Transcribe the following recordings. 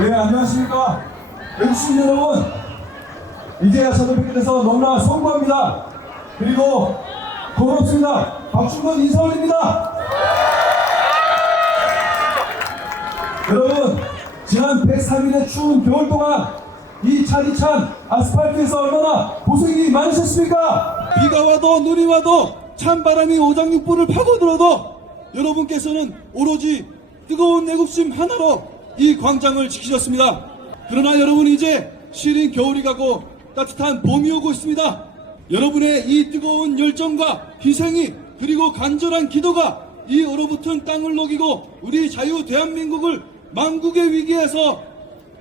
네, 안녕하십니까. 애국시민 여러분. 이제야 찾아뵙게 돼서 너무나 성공합니다. 그리고 고맙습니다. 박충건 인사 올립니다. 여러분, 지난 103일의 추운 겨울 동안 이 차디찬 아스팔트에서 얼마나 고생이 많으셨습니까? 비가 와도 눈이 와도 찬바람이 오장육부를 파고들어도 여러분께서는 오로지 뜨거운 애국심 하나로 이 광장을 지키셨습니다. 그러나 여러분, 이제 시린 겨울이 가고 따뜻한 봄이 오고 있습니다. 여러분의 이 뜨거운 열정과 희생이 그리고 간절한 기도가 이 얼어붙은 땅을 녹이고 우리 자유 대한민국을 망국의 위기에서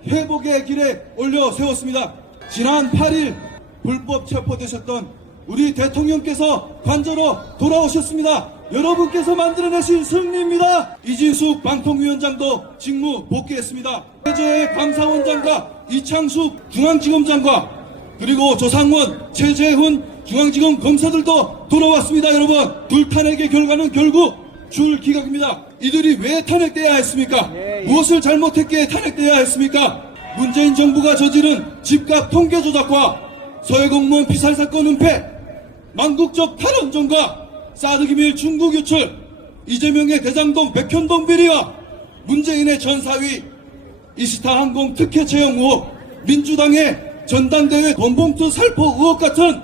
회복의 길에 올려 세웠습니다. 지난 8일 불법 체포되셨던 우리 대통령께서 관저로 돌아오셨습니다. 여러분께서 만들어내신 승리입니다. 이진숙 방통위원장도 직무 복귀했습니다. 최재해 감사원장과 이창숙 중앙지검장과 그리고 조상원, 최재훈 중앙지검 검사들도 돌아왔습니다. 여러분, 불탄핵의 결과는 결국 줄기각입니다. 이들이 왜 탄핵돼야 했습니까? 무엇을 잘못했기에 탄핵돼야 했습니까? 문재인 정부가 저지른 집값 통계 조작과 서해공무원 피살 사건 은폐, 망국적 탈원전과 사드 기밀 중국 유출, 이재명의 대장동 백현동 비리와 문재인의 전사위 이스타 항공 특혜 채용 의혹, 민주당의 전당대회 돈봉투 살포 의혹 같은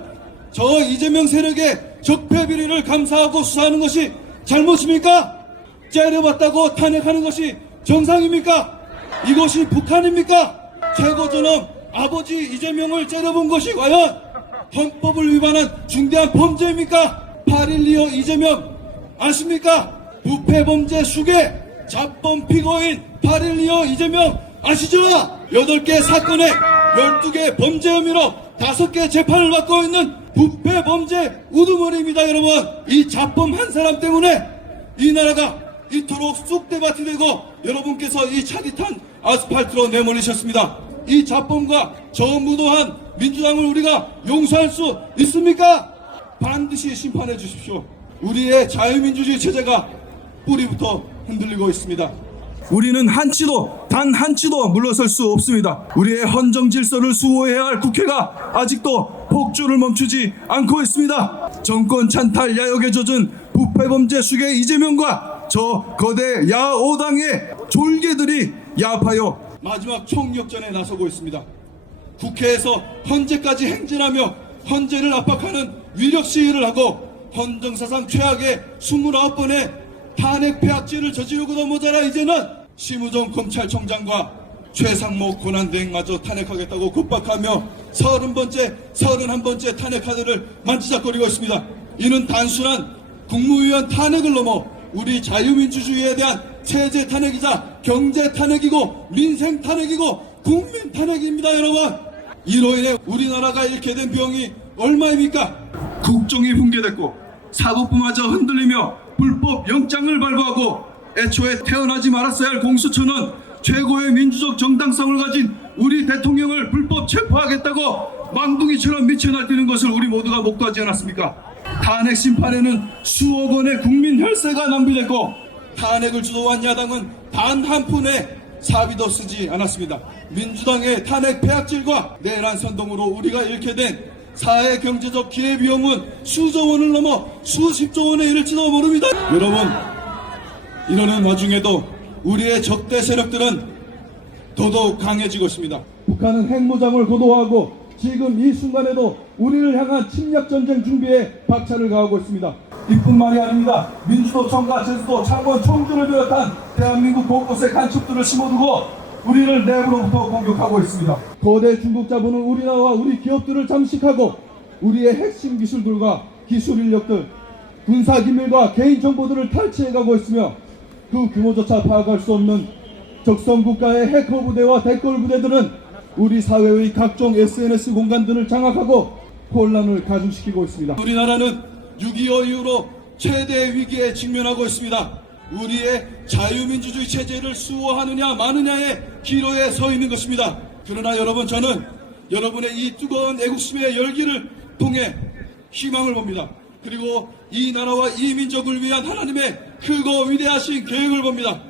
저 이재명 세력의 적폐 비리를 감사하고 수사하는 것이 잘못입니까? 째려봤다고 탄핵하는 것이 정상입니까? 이것이 북한입니까? 최고전엄 아버지 이재명을 째려본 것이 과연 헌법을 위반한 중대한 범죄입니까? 8.12 이재명 아십니까? 부패범죄 수괴 잡범 피고인 8.12 이재명 아시죠? 8개 사건에 12개 범죄 혐의로 5개 재판을 받고 있는 부패범죄 우두머리입니다. 여러분, 이 잡범 한 사람 때문에 이 나라가 이토록 쑥대밭이 되고 여러분께서 이 차디탄 아스팔트로 내몰리셨습니다. 이 잡범과 저무도한 민주당을 우리가 용서할 수 있습니까? 반드시 심판해 주십시오. 우리의 자유민주주의 체제가 뿌리부터 흔들리고 있습니다. 우리는 단 한치도 물러설 수 없습니다. 우리의 헌정 질서를 수호해야 할 국회가 아직도 폭주를 멈추지 않고 있습니다. 정권 찬탈 야욕에 젖은 부패범죄 수괴 이재명과 저 거대 야5당의 졸개들이 야합하여 마지막 총력전에 나서고 있습니다. 국회에서 헌재까지 행진하며 헌재를 압박하는 위력 시위를 하고 헌정사상 최악의 29번의 탄핵 폐악죄를 저지르고도 모자라 이제는 심우정 검찰총장과 최상목 권한대행마저 탄핵하겠다고 kup박하며 30번째, 31번째 탄핵 카드를 만지작거리고 있습니다. 이는 단순한 국무위원 탄핵을 넘어 우리 자유민주주의에 대한 체제 탄핵이자 경제 탄핵이고 민생 탄핵이고 국민 탄핵입니다. 여러분, 이로 인해 우리나라가 잃게 된 비용이 얼마입니까? 국정이 붕괴됐고 사법부마저 흔들리며 불법 영장을 발부하고 애초에 태어나지 말았어야 할 공수처는 최고의 민주적 정당성을 가진 우리 대통령을 불법 체포하겠다고 망둥이처럼 미쳐 날뛰는 것을 우리 모두가 목도하지 않았습니까? 탄핵 심판에는 수억 원의 국민 혈세가 낭비됐고 탄핵을 주도한 야당은 단 한 푼의 사비도 쓰지 않았습니다. 민주당의 탄핵 폐악질과 내란 선동으로 우리가 잃게 된 사회 경제적 기회비용은 수조 원을 넘어 수십조 원에 이를지도 모릅니다. 여러분, 이러는 와중에도 우리의 적대 세력들은 더더욱 강해지고 있습니다. 북한은 핵무장을 고도화하고 지금 이 순간에도 우리를 향한 침략전쟁 준비에 박차를 가하고 있습니다. 이뿐만이 아닙니다. 민주도청과 제주도, 창원, 청주를 비롯한 대한민국 곳곳에 간첩들을 심어두고 우리를 내부로부터 공격하고 있습니다. 거대 중국 자본은 우리나라와 우리 기업들을 잠식하고 우리의 핵심 기술들과 기술 인력들, 군사 기밀과 개인 정보들을 탈취해가고 있으며 그 규모조차 파악할 수 없는 적성국가의 해커 부대와 댓글 부대들은 우리 사회의 각종 SNS 공간들을 장악하고 혼란을 가중시키고 있습니다. 우리나라는 6.25 이후로 최대 위기에 직면하고 있습니다. 우리의 자유민주주의 체제를 수호하느냐 마느냐의 기로에 서 있는 것입니다. 그러나 여러분, 저는 여러분의 이 뜨거운 애국심의 열기를 통해 희망을 봅니다. 그리고 이 나라와 이 민족을 위한 하나님의 크고 위대하신 계획을 봅니다.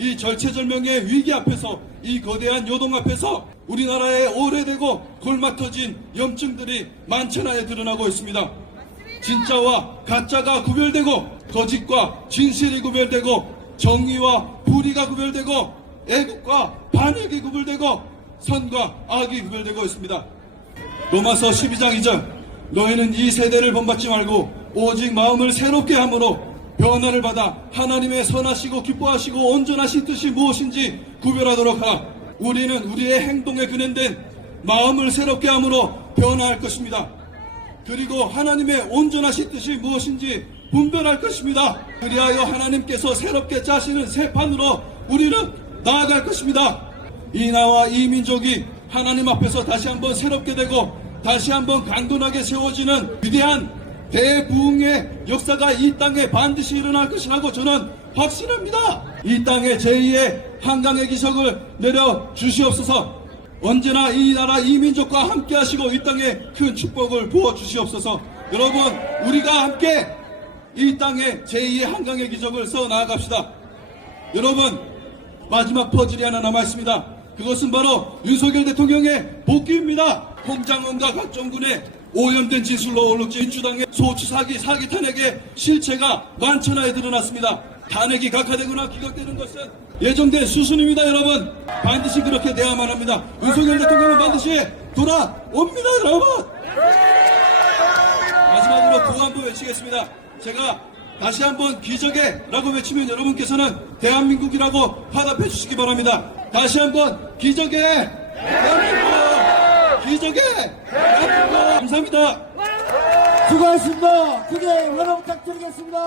이 절체절명의 위기 앞에서, 이 거대한 요동 앞에서 우리나라의 오래되고 골마터진 염증들이 만천하에 드러나고 있습니다. 진짜와 가짜가 구별되고, 거짓과 진실이 구별되고, 정의와 불의가 구별되고, 애국과 반역이 구별되고, 선과 악이 구별되고 있습니다. 로마서 12장 2절, 너희는 이 세대를 본받지 말고 오직 마음을 새롭게 함으로 변화를 받아 하나님의 선하시고 기뻐하시고 온전하신 뜻이 무엇인지 구별하도록 하라. 우리는 우리의 행동에 근현된 마음을 새롭게 함으로 변화할 것입니다. 그리고 하나님의 온전하신 뜻이 무엇인지 분별할 것입니다. 그리하여 하나님께서 새롭게 짜시는 새 판으로 우리는 나아갈 것입니다. 이 나와 이 민족이 하나님 앞에서 다시 한번 새롭게 되고 다시 한번 강건하게 세워지는 위대한 대부흥의 역사가 이 땅에 반드시 일어날 것이라고 저는 확신합니다. 이 땅에 제2의 한강의 기적을 내려 주시옵소서. 언제나 이 나라 이 민족과 함께 하시고 이 땅에 큰 축복을 부어 주시옵소서. 여러분, 우리가 함께 이 땅에 제2의 한강의 기적을 써 나아갑시다. 여러분, 마지막 퍼즐이 하나 남아 있습니다. 그것은 바로 윤석열 대통령의 복귀입니다. 홍장원과 각종군의 오염된 진술로 올룩진 민주당의 소추 사기 탄핵의 실체가 만천하에 드러났습니다. 탄핵이 각하되거나 기각되는 것은 예정된 수순입니다. 여러분, 반드시 그렇게 돼야만 합니다. 윤석열 대통령은 반드시 돌아옵니다. 여러분, 마지막으로 구호 한번 외치겠습니다. 제가 다시 한번 기적의 라고 외치면 여러분께서는 대한민국이라고 화답해 주시기 바랍니다. 다시 한번 기적의 대한민국, 기적의 대한민국. 감사합니다. 수고하셨습니다. 크게 환호 부탁드리겠습니다.